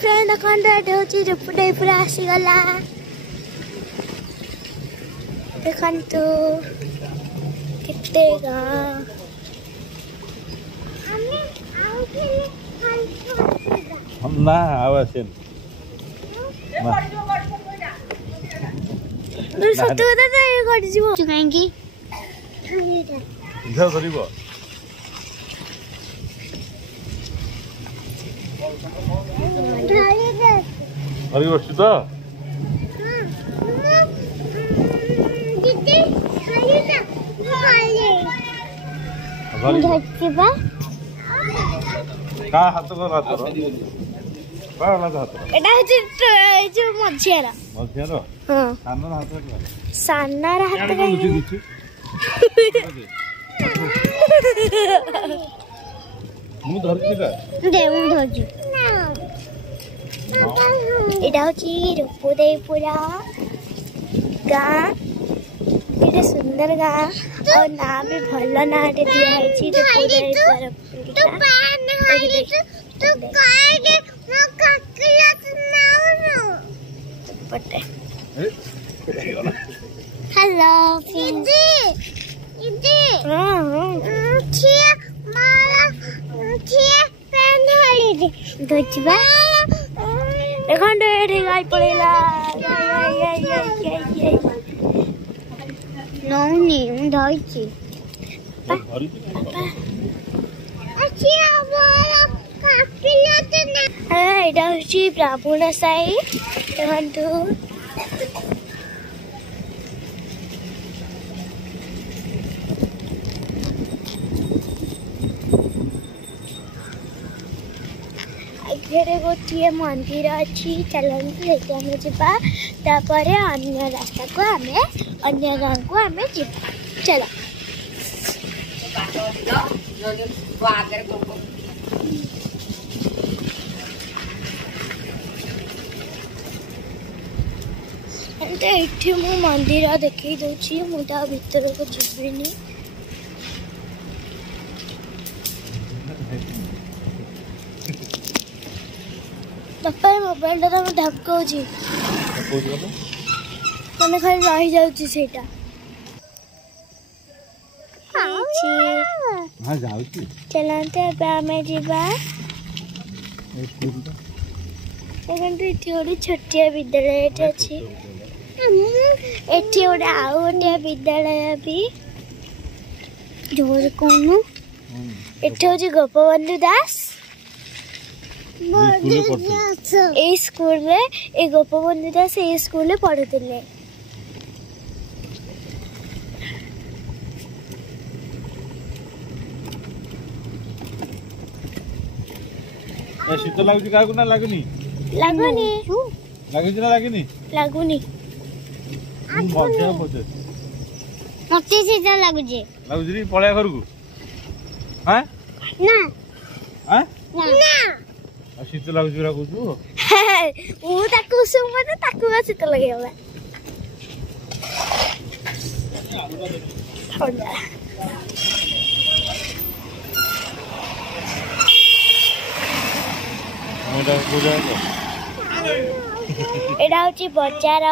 friend देखते रूपटे पूरा आसीगला देखु केते गाँ हम ना आवासेन सत्य कथा तो ये घटी जीवो कहीं इधर धरिबो धरि बसि तो का हाथ को हाथ बाळा हाथ एटा हची जो मझियारा मझियारो हां सानर हाथ सानार हाथ का मु धरछि का दे मु धरछि एटा हची रूपदेपुरा गाँ एटा सुंदर गाँ और ना भी भल ना दिया है रूपदेपुरा तू काहे म काकला सुनाओ पटे हेलो दीदी दीदी छिया मारा छिया फ्रेंड हली दे गचबा एखन रे गाय पड़ेला ये नौनी धइछि छिया मारा काकला त ना एटा होछि ब्राह्मण साई देखंतु आगे गोटे मंदिर अच्छी चलते आम जापर अन्य रास्ता को आम अन्य गाँव को आम जा चलो ये मु मंदिर देखी दूसरी मुझे भीतर को जीविनी बापा मोबाइल टा मैं ढकाऊँगी मैंने खाली रही जाऊँगी सेटा चलते आम जा गोटे छोटिया विद्यालय अच्छी एटी गोटे आउ गोटे विद्यालय भी जोर कौन एटी हूँ गोपबंधु दास स्कूल रे ए गोपबंधु दास ए स्कूल में पढ़ुले शीत लागुची काकू ना लागुनी लागुनी लागुची ना लागुनी लागुनी मजा मजा मते शीत लागुची लागुची पळया घर को हां ना हां ना शीत लागुची रा कहू मु ताकू सुम मते ताकू शीत लागेला ठंडा एटा होची बजार